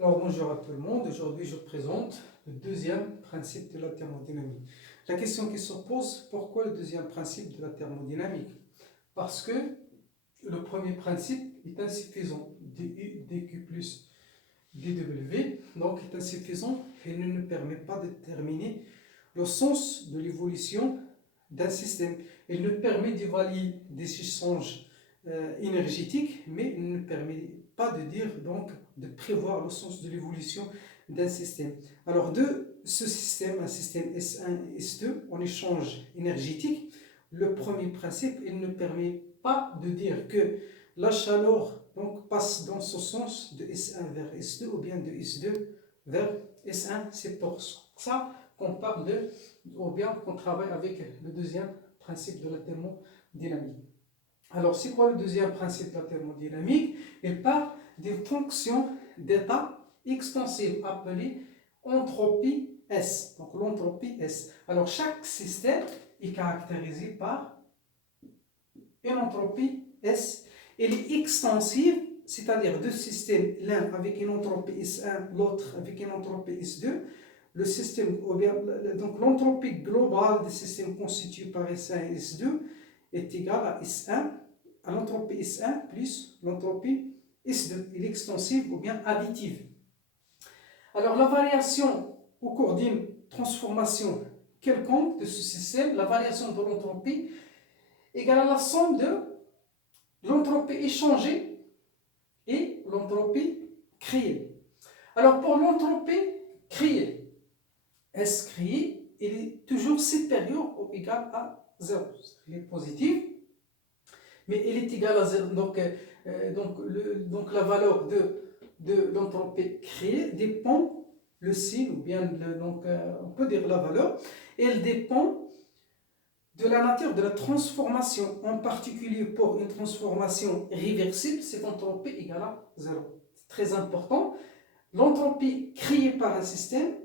Alors bonjour à tout le monde, aujourd'hui je présente le deuxième principe de la thermodynamique. La question qui se pose, pourquoi le deuxième principe de la thermodynamique? Parce que le premier principe est insuffisant, du, dq plus dw, donc est insuffisant et ne nous permet pas de déterminer le sens de l'évolution d'un système. Il nous permet d'évaluer des échanges énergétiques, mais il ne permet pas de dire, donc, de prévoir le sens de l'évolution d'un système. Alors, de ce système, un système S1 et S2, en échange énergétique, le premier principe, il ne permet pas de dire que la chaleur donc, passe dans ce sens de S1 vers S2 ou bien de S2 vers S1. C'est pour ça qu'on parle de, ou bien qu'on travaille avec le deuxième principe de la thermodynamique. Alors, c'est quoi le deuxième principe de la thermodynamique? Il part d'une fonction d'état extensive appelée entropie S. Donc, l'entropie S. Alors, chaque système est caractérisé par une entropie S. Elle est extensive, c'est-à-dire deux systèmes, l'un avec une entropie S1, l'autre avec une entropie S2. Le système, donc l'entropie globale des systèmes constitués par S1 et S2 est égale à S1, à l'entropie S1 plus l'entropie S2. Elle est extensive ou bien additive. Alors la variation au cours d'une transformation quelconque de ce système, la variation de l'entropie égale à la somme de l'entropie échangée et l'entropie créée. Alors pour l'entropie créée, S créée, il est toujours supérieur ou égal à 0. Il est positif, mais il est égal à 0. Donc la valeur de l'entropie créée dépend, le signe, ou bien on peut dire la valeur, elle dépend de la nature de la transformation. En particulier pour une transformation réversible, cette entropie égale à 0. C'est très important. L'entropie créée par un système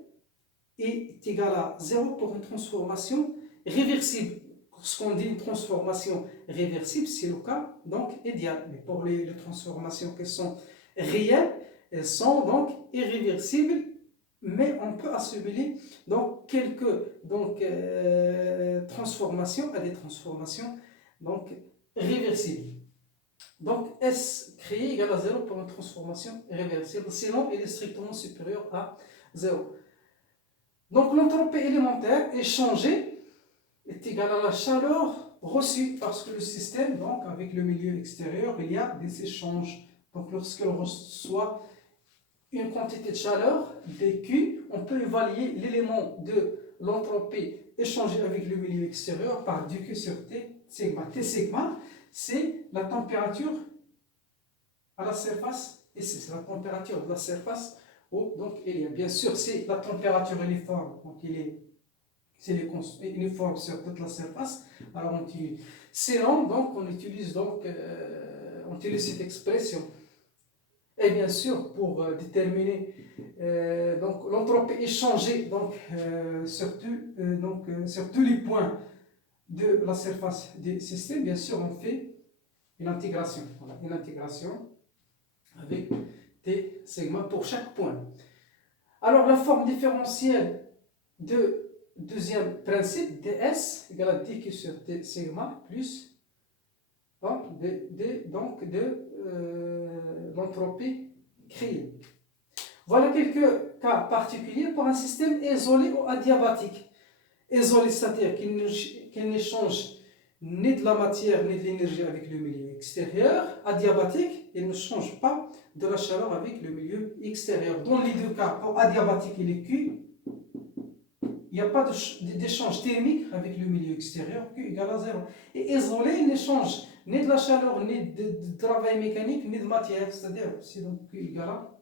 est égal à 0 pour une transformation réversible. Lorsqu'on dit une transformation réversible, c'est le cas donc idéal. Mais pour les transformations qui sont réelles, elles sont donc irréversibles, mais on peut assimiler donc quelques transformations à des transformations donc réversibles. Donc S créé égale à 0 pour une transformation réversible, sinon il est strictement supérieur à 0. Donc l'entropie élémentaire échangée est égale à la chaleur reçue, parce que le système, donc avec le milieu extérieur, il y a des échanges. Donc lorsqu'il reçoit une quantité de chaleur, dQ, on peut évaluer l'élément de l'entropie échangée avec le milieu extérieur par dQ sur T sigma. T sigma, c'est la température à la surface, et c'est la température de la surface où donc il y a, bien sûr, c'est la température uniforme, donc c'est uniforme sur toute la surface, alors on utilise. Sinon, donc on utilise cette expression. Et bien sûr, pour déterminer donc l'entropie échangée sur tous les points de la surface du système, bien sûr, on fait une intégration. Voilà, une intégration avec T sigma pour chaque point. Alors la forme différentielle de deuxième principe, ds égale à dq sur T sigma plus l'entropie créée. Voilà quelques cas particuliers pour un système isolé ou adiabatique. Isolé, c'est-à-dire qu'il n'échange ni de la matière ni de l'énergie avec le milieu extérieur. Adiabatique, il ne change pas de la chaleur avec le milieu extérieur. Dans les deux cas, pour adiabatique et les Q, il n'y a pas d'échange thermique avec le milieu extérieur, Q égale à 0. Et isolé, il n'échange ni de la chaleur, ni de travail mécanique, ni de matière, c'est-à-dire c'est donc Q égale à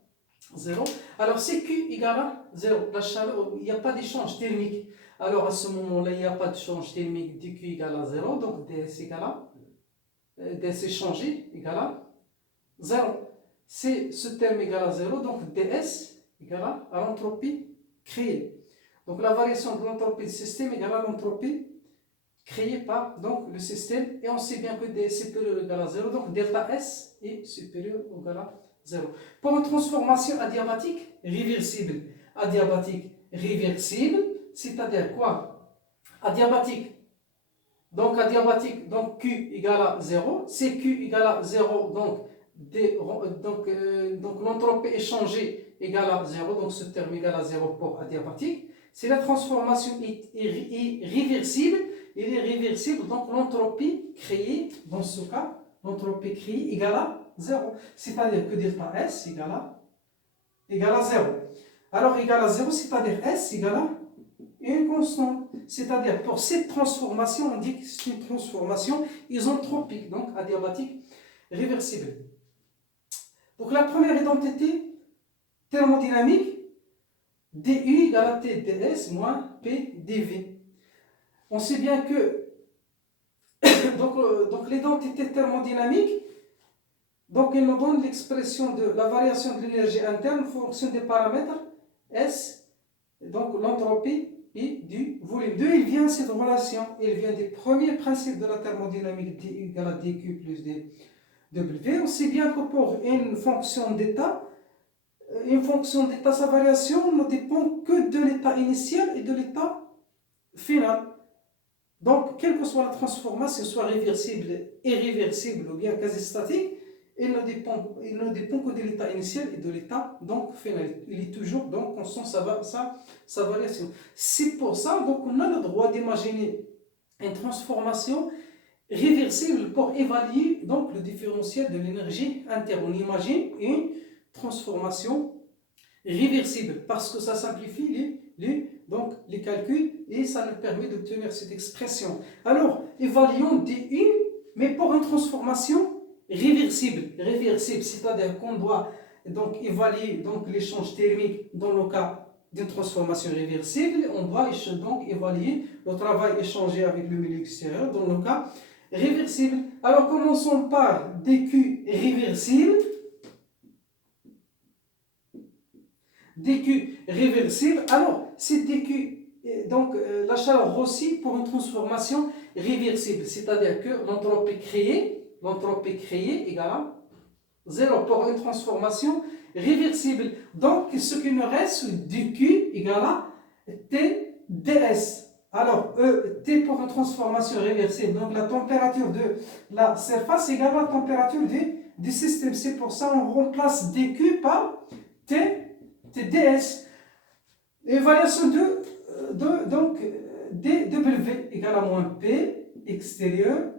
0. Alors c'est Q égale à 0, la chaleur, il n'y a pas d'échange thermique. Alors à ce moment-là, il n'y a pas d'échange thermique, dQ égale à 0, donc ds égale à ds échangé égale à 0. C'est ce terme égale à 0, donc ds égale à l'entropie créée. Donc la variation de l'entropie du système égale à l'entropie créée par donc, le système, et on sait bien que ds est supérieur ou égal à 0, donc delta S est supérieur ou égal à 0. 0. Pour une transformation adiabatique réversible, c'est-à-dire quoi? Adiabatique, donc Q égale à 0, c'est Q égale à 0, donc l'entropie échangée égale à 0, donc ce terme égale à 0 pour adiabatique. Si la transformation est réversible, il est réversible, donc l'entropie créée, dans ce cas, l'entropie créée égale à 0. C'est-à-dire que delta S égale à 0. Alors égale à 0, c'est-à-dire S égale à une constante. C'est-à-dire pour cette transformation, on dit que c'est une transformation isentropique, donc adiabatique réversible. Donc la première identité thermodynamique, du égale à T ds moins P dv. On sait bien que donc l'identité thermodynamique, donc elle nous donne l'expression de la variation de l'énergie interne en fonction des paramètres S, donc l'entropie et du volume. D'où il vient cette relation? Il vient des premiers principes de la thermodynamique, du égale à dq plus dw. On sait bien que pour une fonction d'état, sa variation ne dépend que de l'état initial et de l'état final. Donc, quelle que soit la transformation, soit réversible, irréversible ou bien quasi statique, il ne dépend que de l'état initial et de l'état final. Il est toujours donc constant sa variation. C'est pour ça donc on a le droit d'imaginer une transformation réversible pour évaluer donc le différentiel de l'énergie interne. On imagine une transformation réversible parce que ça simplifie les calculs et ça nous permet d'obtenir cette expression. Alors, évaluons du, mais pour une transformation réversible, c'est-à-dire qu'on doit donc évaluer donc l'échange thermique dans le cas d'une transformation réversible, on doit donc évaluer le travail échangé avec le milieu extérieur dans le cas réversible. Alors commençons par dQ réversible. dQ réversible. Alors, c'est dQ, donc la chaleur aussi pour une transformation réversible, c'est-à-dire que l'entropie créée égale à 0 pour une transformation réversible. Donc, ce qui nous reste, dQ égale à T ds. Alors, T pour une transformation réversible, donc la température de la surface égale à la température du système. C'est pour ça qu'on remplace dQ par T ds. Évaluation donc dW égale à moins P extérieur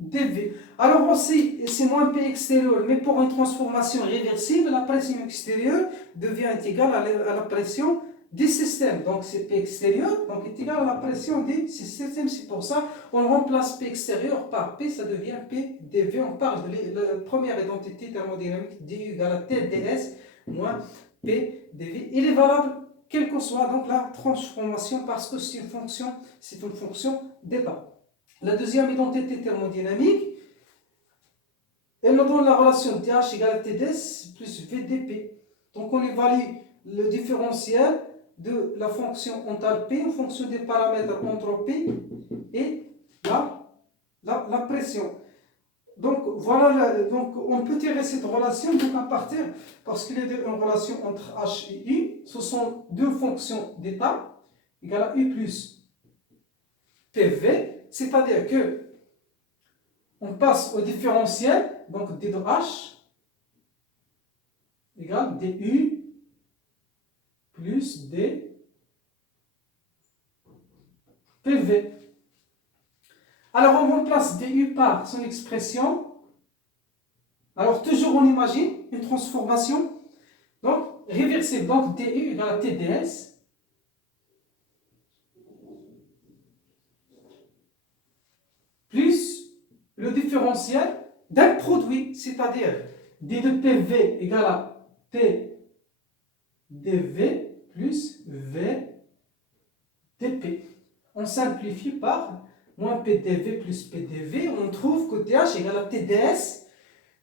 dV. Alors aussi, c'est moins P extérieur, mais pour une transformation réversible, la pression extérieure devient égale à la pression du système. Donc c'est P extérieur, donc est égal à la pression du système. C'est pour ça qu'on remplace P extérieur par P, ça devient P dV. On parle de la première identité thermodynamique, du égale à T ds moins P dV. Il est valable quelle que soit donc la transformation parce que c'est une fonction d'état. La deuxième identité thermodynamique, elle nous donne la relation dH égale à Tds plus VdP. Donc on évalue le différentiel de la fonction enthalpie en fonction des paramètres entropie et la pression. Donc voilà, donc on peut tirer cette relation donc à partir, parce qu'il y a une relation entre H et U, ce sont deux fonctions d'état égale à U plus PV, c'est-à-dire que on passe au différentiel, donc d de H égale du plus d PV. Alors on remplace du par son expression. Alors toujours on imagine une transformation donc réversible. Donc du égale à Tds plus le différentiel d'un produit, c'est-à-dire d de PV égale à T dV plus V dP. On simplifie par moins PdV plus PdV, on trouve que TH égale à TdS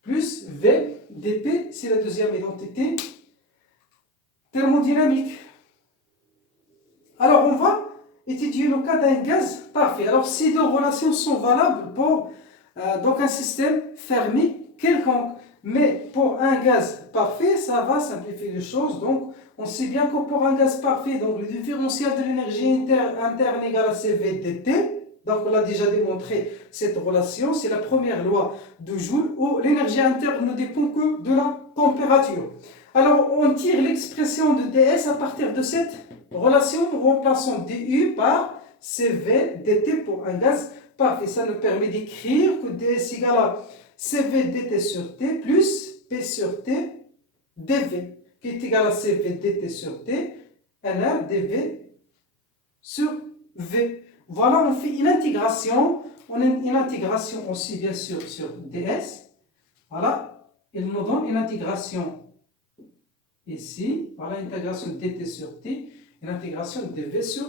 plus V dP, c'est la deuxième identité thermodynamique. Alors on va étudier le cas d'un gaz parfait. Alors ces deux relations sont valables pour donc un système fermé quelconque. Mais pour un gaz parfait, ça va simplifier les choses. Donc, on sait bien que pour un gaz parfait, donc le différentiel de l'énergie interne égale à CV dt. Donc, on a déjà démontré cette relation. C'est la première loi de Joule où l'énergie interne ne dépend que de la température. Alors, on tire l'expression de ds à partir de cette relation, remplaçant du par CV dt pour un gaz parfait. Ça nous permet d'écrire que ds égale à CV dt sur T plus P sur T dV, qui est égal à CV dt sur T, NR dV sur V. Voilà, on fait une intégration. On a une intégration aussi, bien sûr, sur ds. Voilà, il nous donne une intégration ici. Voilà, intégration dt sur T, une intégration dV sur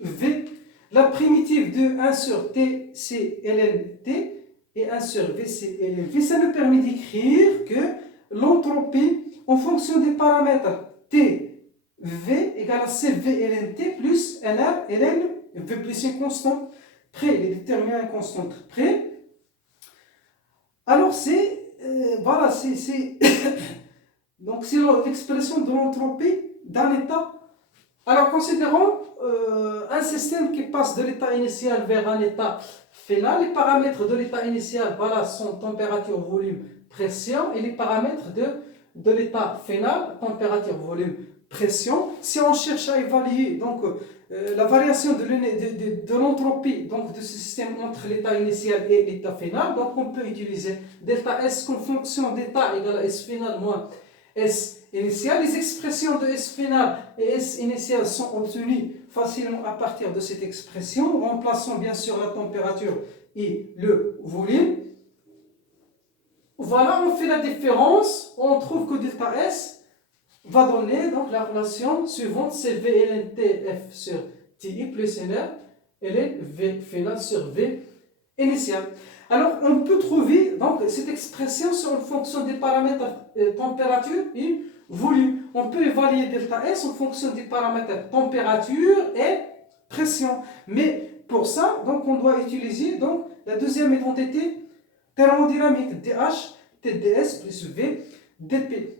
V. La primitive de 1 sur T, c'est ln T. Et 1 sur V, c'est ln V. Ça nous permet d'écrire que l'entropie, en fonction des paramètres T, V égale à CV ln T plus NR ln V plus une constante près, les déterminants constantes près. Alors, voilà, donc c'est l'expression de l'entropie d'un état. Alors, considérons un système qui passe de l'état initial vers un état final. Les paramètres de l'état initial, voilà, sont température, volume, pression. Et les paramètres de l'état final, température, volume, pression. Si on cherche à évaluer donc, la variation de l'entropie donc, de ce système entre l'état initial et l'état final, donc on peut utiliser delta S comme fonction d'état égale à S final moins S initial. Les expressions de S final et S initial sont obtenues facilement à partir de cette expression, remplaçant bien sûr la température et le volume. Voilà, on fait la différence, on trouve que delta S va donner donc la relation suivante, c'est V ln T F sur TI plus NR ln V final sur V initial. Alors, on peut trouver donc cette expression sur une fonction des paramètres température et volume. On peut évaluer delta S en fonction des paramètres température et pression. Mais pour ça, donc, on doit utiliser donc, la deuxième identité thermodynamique DH TdS plus V dP.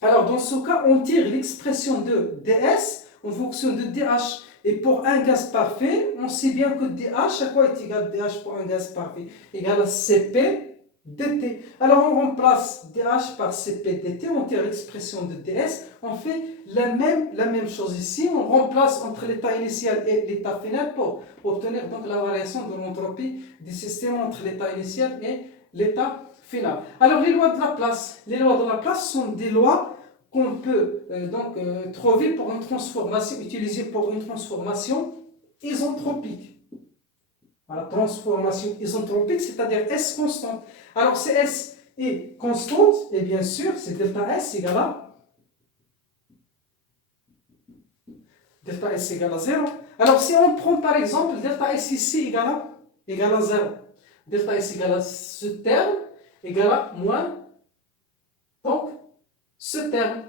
Alors, dans ce cas, on tire l'expression de ds en fonction de dH. Et pour un gaz parfait, on sait bien que dH, à quoi est égal dH pour un gaz parfait? Égal à Cp dt. Alors, on remplace dH par Cp dt, on tire l'expression de ds. On fait la même chose ici. On remplace entre l'état initial et l'état final pour obtenir donc la variation de l'entropie du système entre l'état initial et l'état final. Alors, les lois de Laplace. Les lois de Laplace sont des lois qu'on peut trouver pour une transformation, utiliser pour une transformation isentropique. Voilà, transformation isentropique, c'est-à-dire S constante. Alors, si S est constante, et bien sûr, c'est delta S égale à 0. Alors, si on prend par exemple delta S ici égale à 0, delta S égale à ce terme, égale à moins, donc, ce terme.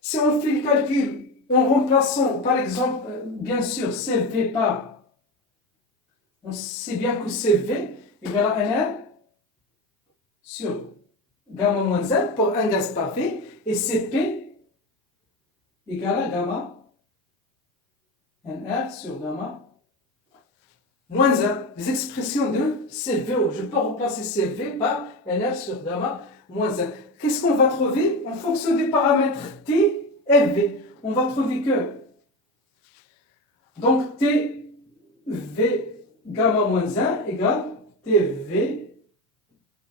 Si on fait le calcul en remplaçant par exemple, bien sûr, CV par, on sait bien que CV égale à NR sur gamma moins 1 pour un gaz parfait, et CP égale à gamma NR sur gamma moins 1. Les expressions de CVO, je peux remplacer CV par NR sur gamma moins 1. Qu'est-ce qu'on va trouver en fonction des paramètres T et V? On va trouver que donc TV gamma moins 1 égale TV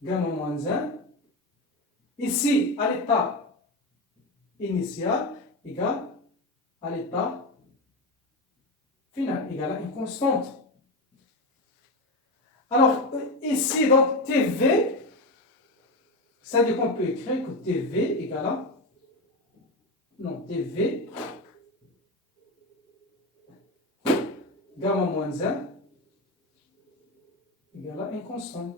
gamma moins 1. Ici, à l'état initial égale à l'état final, égale à une constante. Alors, ici, donc TV, ça dit qu'on peut écrire que TV égale à, non, TV gamma moins 1 égale à une constante.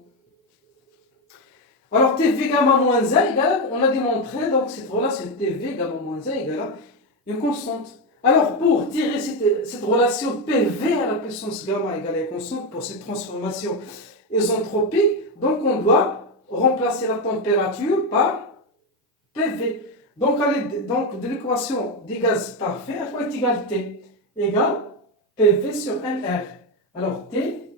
Alors, TV gamma moins 1 égale, on a démontré, donc cette relation TV gamma moins 1 égale à une constante. Alors, pour tirer cette relation PV à la puissance gamma égale à une constante pour cette transformation isentropique, donc on doit remplacer la température par PV. Donc, à l'aide de l'équation des gaz parfaits, à quoi est égal T? Égale PV sur NR. Alors, T,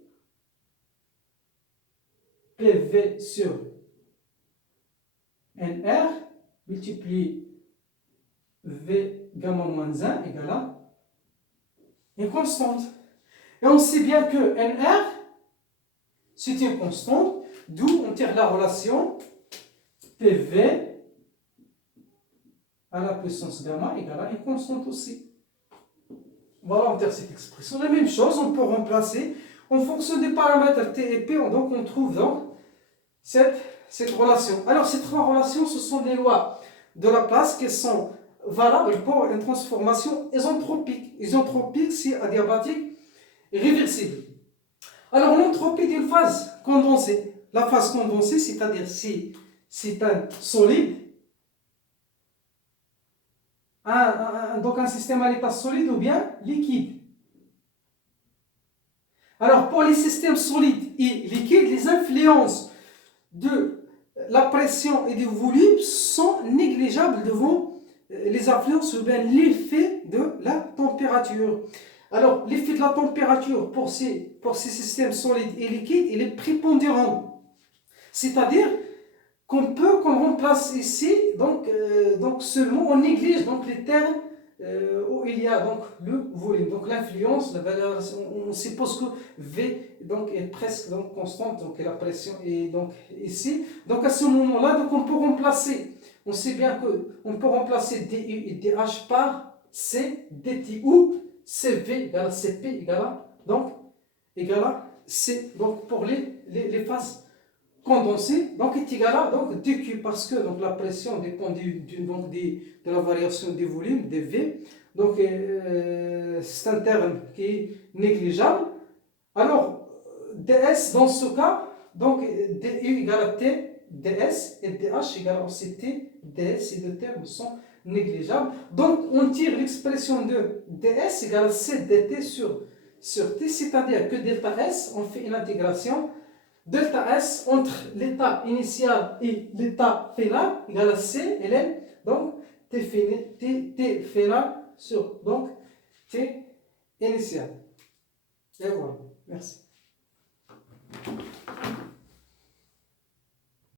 PV sur NR, multiplié V gamma moins 1 égale à une constante. Et on sait bien que NR, c'est une constante, d'où on tire la relation PV à la puissance gamma égale à une constante aussi. Voilà, on tire cette expression. La même chose, on peut remplacer en fonction des paramètres T et P, donc on trouve donc cette relation. Alors, ces trois relations, ce sont des lois de Laplace qui sont valables pour une transformation isentropique. Isentropique, c'est adiabatique réversible. Alors, l'entropie d'une phase condensée. La phase condensée, c'est-à-dire si c'est un solide, donc un système à l'état solide ou bien liquide. Alors, pour les systèmes solides et liquides, les influences de la pression et du volume sont négligeables devant les influences ou bien l'effet de la température. Alors, l'effet de la température pour ces systèmes solides et liquides, il est prépondérant. C'est-à-dire qu'on remplace ici, donc seulement on néglige donc les termes où il y a donc le volume, donc l'influence, la valeur, on suppose que V donc est presque donc constante, donc la pression est donc ici. Donc à ce moment-là, donc on peut remplacer, on sait bien que on peut remplacer DU et DH par C, DT ou CV égale à CP égale à C, donc pour les phases condensé donc est égal à donc dQ parce que donc la pression dépend de la variation des volumes des V, donc c'est un terme qui est négligeable. Alors ds dans ce cas, donc du égale à T ds et dh égale à aussi T ds, ces deux termes sont négligeables, donc on tire l'expression de ds égale à C dt sur T, c'est-à-dire que delta S, on fait une intégration delta S entre l'état initial et l'état final égale à C ln donc T final sur donc T initial. Et voilà, merci.